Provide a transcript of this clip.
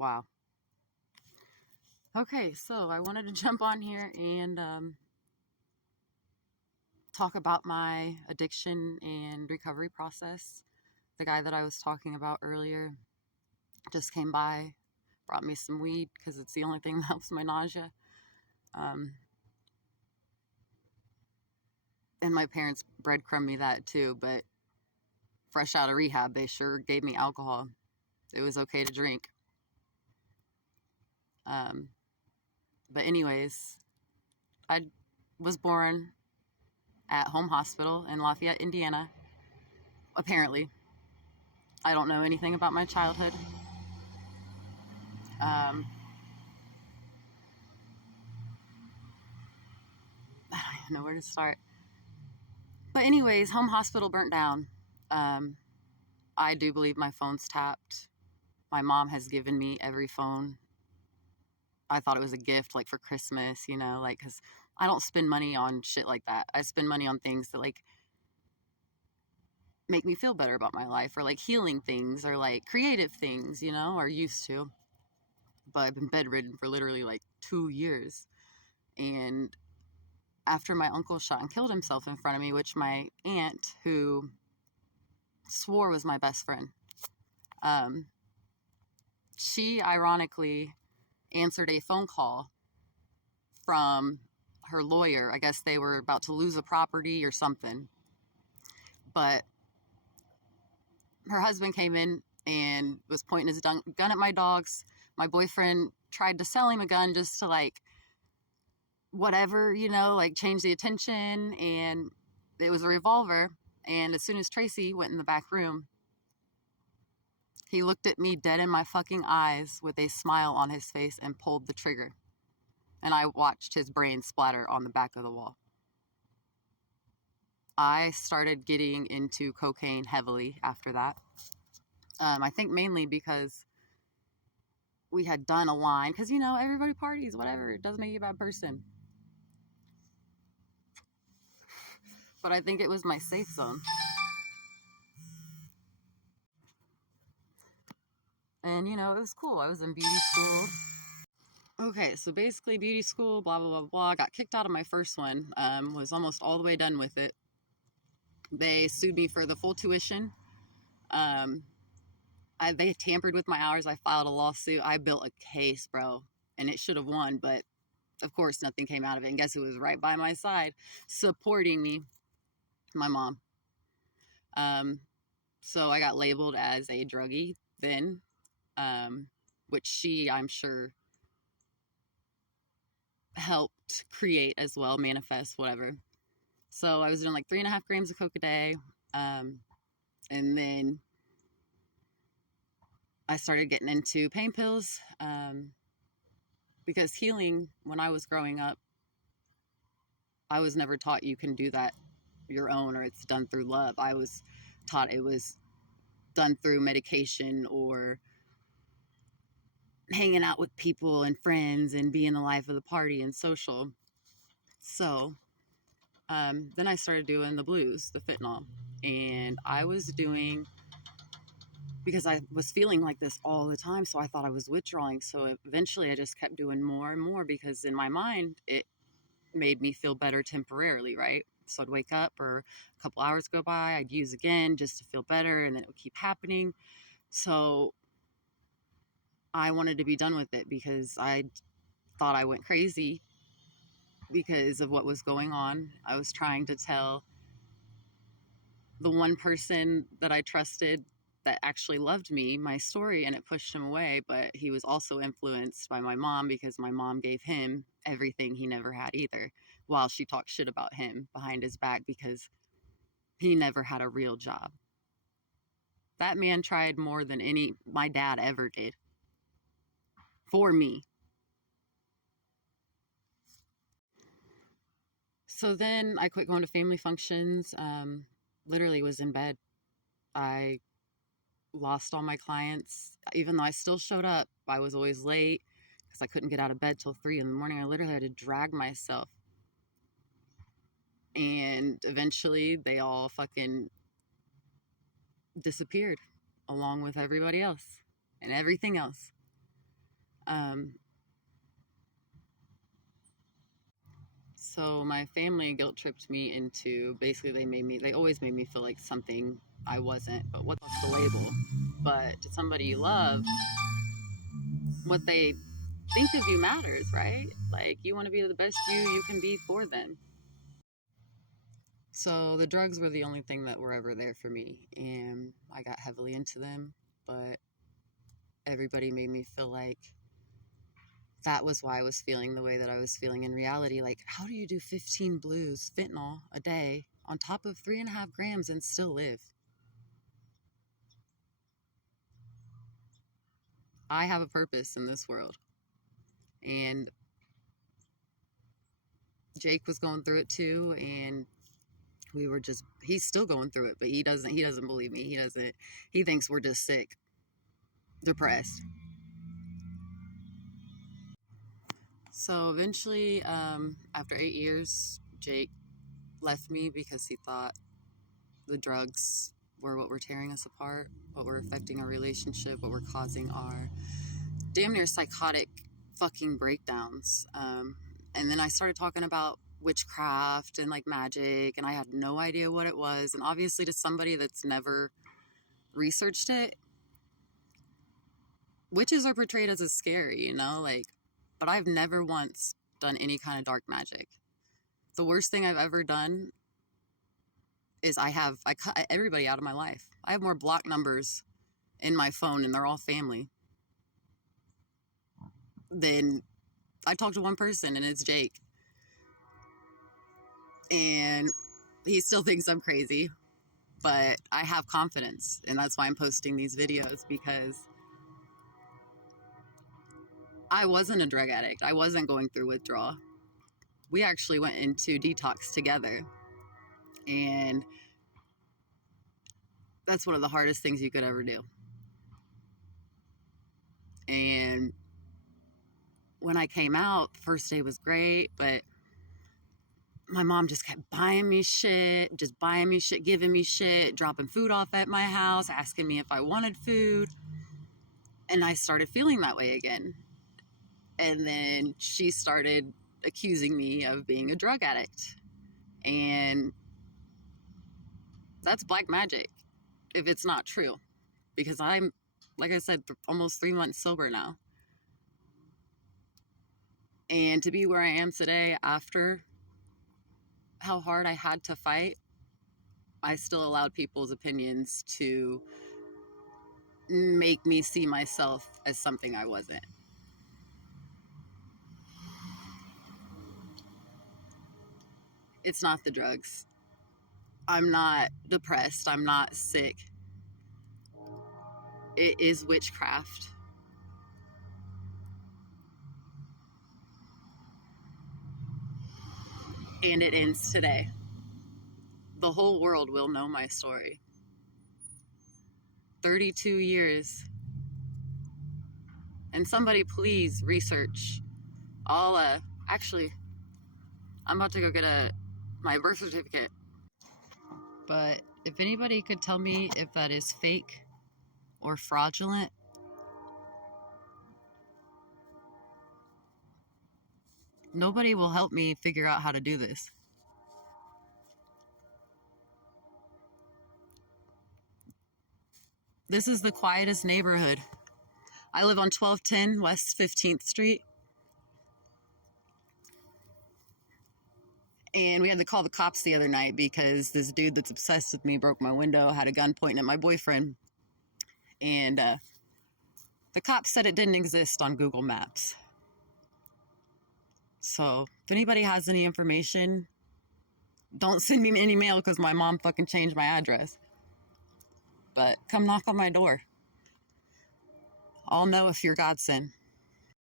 Wow. Okay, so I wanted to jump on here and talk about my addiction and recovery process. The guy that I was talking about earlier just came by, brought me some weed because it's the only thing that helps my nausea. Um, and my parents breadcrumbed me that too, but fresh out of rehab, they sure gave me alcohol. It was okay to drink. Um, but anyways, I was born at Home Hospital in Lafayette, Indiana. Apparently, I don't know anything about my childhood. Um, I don't even know where to start. But anyways, Home Hospital burnt down. Um, I do believe my phone's tapped. My mom has given me every phone. I thought it was a gift, like for Christmas, like, because I don't spend money on shit like that. I spend money on things that, like, make me feel better about my life, or like healing things, or like creative things, or used to. But I've been bedridden for literally like 2 years. And after my uncle shot and killed himself in front of me, which my aunt, who swore was my best friend, um, she ironically answered a phone call from her lawyer. I guess they were about to lose a property or something. But her husband came in and was pointing his gun at my dogs. My boyfriend tried to sell him a gun just to, like, whatever, like change the attention. And it was a revolver. And as soon as Tracy went in the back room, he looked at me dead in my fucking eyes with a smile on his face and pulled the trigger. And I watched his brain splatter on the back of the wall. I started getting into cocaine heavily after that. I think mainly because we had done a line, because, everybody parties, whatever. It doesn't make you a bad person. But I think it was my safe zone. And, it was cool. I was in beauty school. Okay, so basically beauty school, blah, blah, blah, blah. Got kicked out of my first one. Was almost all the way done with it. They sued me for the full tuition. They tampered with my hours. I filed a lawsuit. I built a case, bro. And it should have won, but of course nothing came out of it. And guess who was right by my side supporting me? My mom. So I got labeled as a druggie then, which she, I'm sure, helped create as well, manifest, whatever. So I was doing like 3.5 grams of coke a day. And then I started getting into pain pills, because healing, when I was growing up, I was never taught you can do that your own, or it's done through love. I was taught it was done through medication or hanging out with people and friends and being the life of the party and social. So then I started doing the blues, the fentanyl. And I was doing, because I was feeling like this all the time, so I thought I was withdrawing. So eventually I just kept doing more and more, because in my mind, it made me feel better temporarily, right? So I'd wake up, or a couple hours go by, I'd use again just to feel better, and then it would keep happening. So I wanted to be done with it, because I thought I went crazy because of what was going on. I was trying to tell the one person that I trusted that actually loved me my story, and it pushed him away. But he was also influenced by my mom, because my mom gave him everything he never had either, while she talked shit about him behind his back, because he never had a real job. That man tried more than my dad ever did for me. So then I quit going to family functions. Literally was in bed. I lost all my clients. Even though I still showed up, I was always late because I couldn't get out of bed till 3 in the morning. I literally had to drag myself. And eventually they all fucking disappeared along with everybody else and everything else. Um, so my family guilt tripped me into, basically they always made me feel like something I wasn't, but what's the label? But to somebody you love, what they think of you matters, right? Like, you want to be the best you can be for them. So the drugs were the only thing that were ever there for me, and I got heavily into them, but everybody made me feel like that was why I was feeling the way that I was feeling in reality. Like, how do you do 15 blues, fentanyl, a day on top of 3.5 grams and still live? I have a purpose in this world. And Jake was going through it too, and he's still going through it, but he doesn't believe me. He thinks we're just sick, depressed. So eventually, after 8 years, Jake left me because he thought the drugs were what were tearing us apart, what were affecting our relationship, what were causing our damn near psychotic fucking breakdowns. And then I started talking about witchcraft and like magic, and I had no idea what it was. And obviously, to somebody that's never researched it, witches are portrayed as scary, like, but I've never once done any kind of dark magic. The worst thing I've ever done is I cut everybody out of my life. I have more block numbers in my phone, and they're all family. Then I talked to one person, and it's Jake. And he still thinks I'm crazy, but I have confidence, and that's why I'm posting these videos, because I wasn't a drug addict. I wasn't going through withdrawal. We actually went into detox together, and that's one of the hardest things you could ever do. And when I came out, the first day was great, but my mom just kept buying me shit, giving me shit, dropping food off at my house, asking me if I wanted food. And I started feeling that way again. And then she started accusing me of being a drug addict. And that's black magic if it's not true. Because I'm, like I said, almost 3 months sober now. And to be where I am today after how hard I had to fight, I still allowed people's opinions to make me see myself as something I wasn't. It's not the drugs. I'm not depressed. I'm not sick. It is witchcraft. And it ends today. The whole world will know my story. 32 years. And somebody please research. Actually, I'm about to go get my birth certificate. But if anybody could tell me if that is fake or fraudulent, nobody will help me figure out how to do this. This is the quietest neighborhood. I live on 1210 West 15th Street. And we had to call the cops the other night because this dude that's obsessed with me broke my window, had a gun pointing at my boyfriend. And the cops said it didn't exist on Google Maps. So if anybody has any information, don't send me any mail because my mom fucking changed my address. But come knock on my door. I'll know if you're God sent.